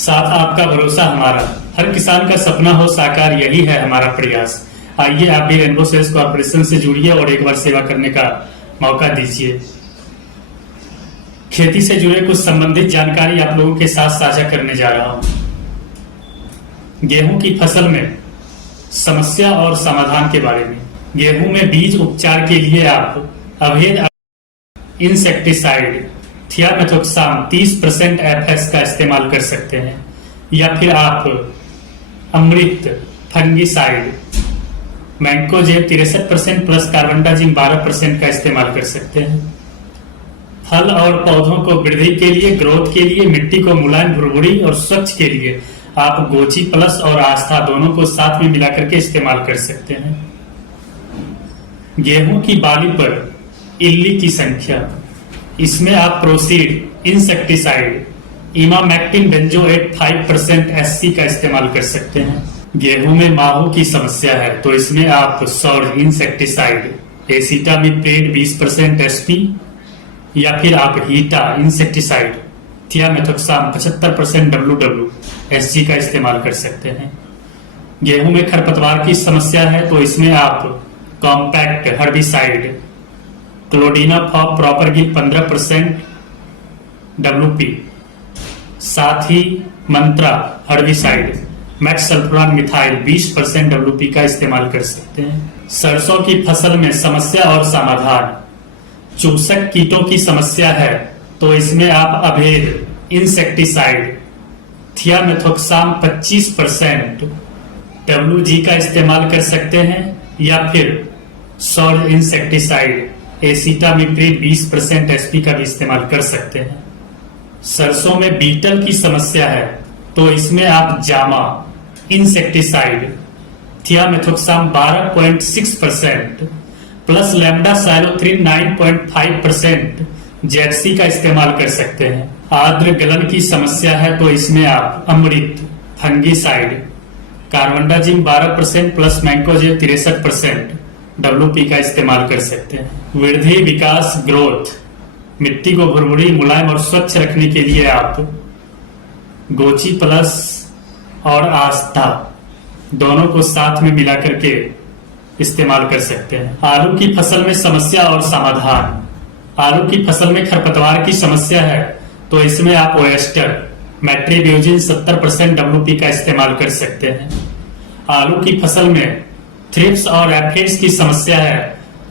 साथ आपका भरोसा हमारा, हर किसान का सपना हो साकार, यही है हमारा प्रयास। आइए आप भी रेनबो सेल्स कॉर्पोरेशन से जुड़िए और एक बार सेवा करने का मौका दीजिए। खेती से जुड़े कुछ संबंधित जानकारी आप लोगों के साथ साझा करने जा रहा हूं। गेहूं की फसल में समस्या और समाधान के बारे में। गेहूं में बीज उपचार के लिए आप अभेद इंसेक्टिसाइड थियामेथोक्साम 30% एफएस का इस्तेमाल कर सकते हैं, या फिर आप Amrit fungicide mancozeb 63% plus carbendazim 12% का इस्तेमाल कर सकते हैं। फल और पौधों को वृद्धि के लिए, ग्रोथ के लिए, मिट्टी को मुलायम, भुरभुरी और स्वच्छ के लिए आप गोची प्लस और आस्था दोनों को साथ में मिलाकर के इस्तेमाल कर सकते हैं। गेहूं की बाली पर इल्ली की संख्या, इसमें आप proceed insecticide emamectin benzoate 5% SC का इस्तेमाल कर सकते हैं। गेहूं में माहू की समस्या है तो इसमें आप सौर इंसेक्टिसाइड एसिटामिप्रिड 20% एसपी, या फिर आप हीटा इंसेक्टिसाइड थियामेथोक्साम 75% WWSG का इस्तेमाल कर सकते हैं। गेहूं में खरपतवार की समस्या है तो इसमें आप कॉम्पैक्ट हर्बिसाइड क्लोडिनाफॉप प्रॉपरगिल 15% WP, साथ ही मंत्रा हर्बिसाइड मैक्स सल्फोरान मिथाइल 20% WP का इस्तेमाल कर सकते हैं। सरसों की फसल में समस्या और समाधान। चूसक कीटों की समस्या है तो इसमें आप अभेद इंसेक्टिसाइड थियामेथोक्साम 25% WG का इस्तेमाल कर सकते हैं, या फिर सौर इंसेक्टिसाइड एसिटामिप्रिड 20% एसपी का भी इस्तेमाल कर सकते हैं। सरसों में बीटल की समस्या है तो इसमें आप जामा insecticide thiamethoxam 12.6% plus lambda cyhalothrin 9.5% जेडसी का इस्तेमाल कर सकते हैं। आर्द्र गलन की समस्या है तो इसमें आप Amrit fungicide carbendazim 12% plus mancozeb 63% WP का इस्तेमाल कर सकते हैं। वृद्धि, विकास, ग्रोथ, मिट्टी को भुरभुरी, मुलायम और स्वच्छ रखने के लिए आप गोची प्लस और आस्था दोनों को साथ में मिलाकर के इस्तेमाल कर सकते हैं। आलू की फसल में समस्या और समाधान। आलू की फसल में खरपतवार की समस्या है तो इसमें आप ओएस्टर मेट्रीब्यूजिन 70% WP का इस्तेमाल कर सकते हैं। आलू की फसल में थ्रिप्स और एफिड्स की समस्या है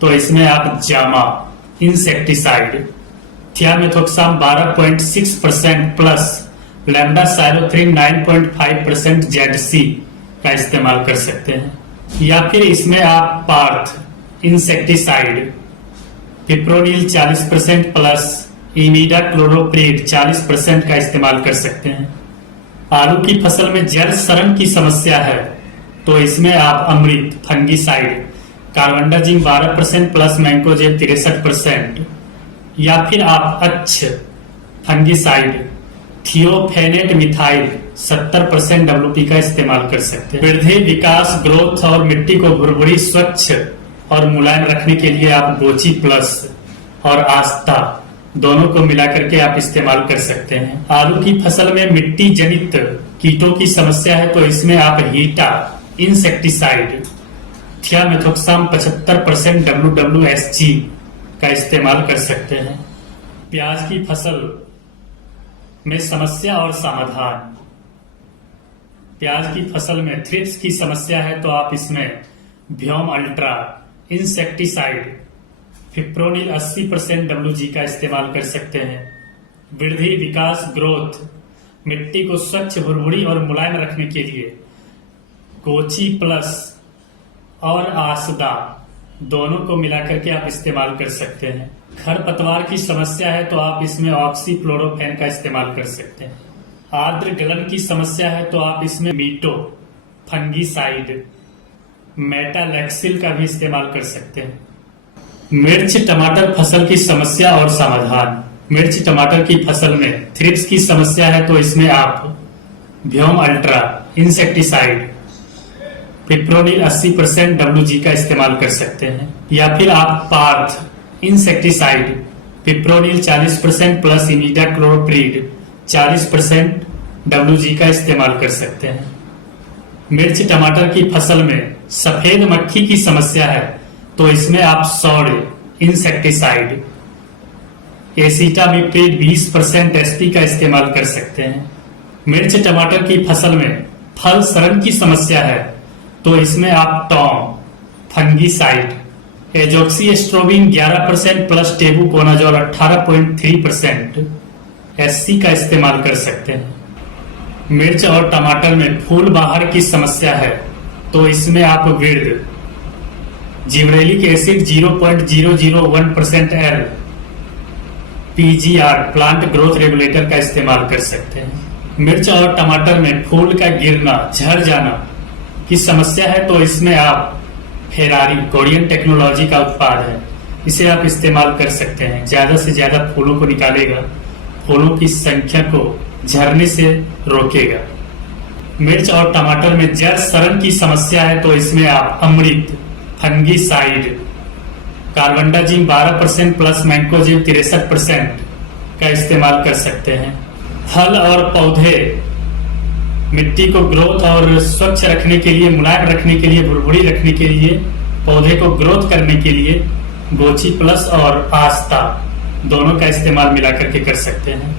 तो इसमें आप जामा insecticide thiamethoxam 12.6% plus lambda cyhalothrin 9.5% जेडसी का इस्तेमाल कर सकते हैं, या फिर इसमें आप Parth insecticide fipronil 40% plus imidacloprid 40% का इस्तेमाल कर सकते हैं। आलू की फसल में जल सड़न की समस्या है तो इसमें आप Amrit fungicide carbendazim 12% plus mancozeb 63%, या फिर आप अच्छ फंगिसाइड थियोफेनेट मिथाइल 70% WP का इस्तेमाल कर सकते हैं। वृद्धि, विकास, ग्रोथ और मिट्टी को भुरभुरी, स्वच्छ और मुलायम रखने के लिए आप गोची प्लस और आस्था दोनों को मिलाकर के आप इस्तेमाल कर सकते हैं। आलू की फसल में मिट्टी जनित कीटों की समस्या है तो इसमें आप हीटा इंसेक्टिसाइड थियामेथोक्साम 75% WWSG का इस्तेमाल कर सकते हैं। प्याज की फसल में समस्या और समाधान। प्याज की फसल में थ्रिप्स की समस्या है तो आप इसमें व्योम अल्ट्रा इंसेक्टिसाइड फिप्रोनिल 80% WG का इस्तेमाल कर सकते हैं। वृद्धि, विकास, ग्रोथ, मिट्टी को स्वच्छ, भुरभुरी और मुलायम रखने के लिए कोची प्लस और आसदा दोनों को मिलाकर के आप इस्तेमाल कर सकते हैं। खरपतवार की समस्या है तो आप इसमें ऑक्सीक्लोरोफेन का इस्तेमाल कर सकते हैं। आर्द्र गलन की समस्या है तो आप इसमें मीटो फंगिसाइड मेटालेक्सिल का भी इस्तेमाल कर सकते हैं। मिर्च टमाटर फसल की समस्या और समाधान। मिर्च टमाटर की फसल में थ्रिप्स की समस्या है तो इसमें आप व्योम अल्ट्रा इंसेक्टिसाइड पिप्रोनिल 80% WG का इस्तेमाल कर सकते हैं, या फिर आप Parth insecticide fipronil 40% plus imidacloprid 40% WG का इस्तेमाल कर सकते हैं। मिर्च टमाटर की फसल में सफेद मक्खी की समस्या है तो इसमें आप सॉड इंसेक्टिसाइड एसिटामिप्रिड 20% SP का इस्तेमाल कर सकते हैं। मिर्च टमाटर की फसल में फल सड़न की समस्या है तो इसमें आप Tom fungicide azoxystrobin 11% plus tebuconazole 18.3% SC का इस्तेमाल कर सकते हैं। मिर्च और टमाटर में फूल बाहर की समस्या है तो इसमें आप विर्द gibberellic acid 0.001% L PGR plant growth regulator का इस्तेमाल कर सकते हैं। मिर्च और टमाटर में फूल का गिरना झड़ जाना की समस्या है तो इसमें आप फेरारी कोरियन टेक्नोलॉजी का उत्पाद है, इसे आप इस्तेमाल कर सकते हैं। ज्यादा से ज्यादा फूलों को निकालेगा, फूलों की संख्या को झरने से रोकेगा। मिर्च और टमाटर में जड़ सड़न की समस्या है तो इसमें आप अमृत फंगीसाइड कार्बनडाजिम 12% प्लस मैंकोजेब 63% का इस्तेमाल कर सकते हैं। फल और पौधे मिट्टी को ग्रोथ और स्वच्छ रखने के लिए, मुलायम रखने के लिए, भुरभुरी रखने के लिए, पौधे को ग्रोथ करने के लिए गोची प्लस और आस्था दोनों का इस्तेमाल मिला करके कर सकते हैं।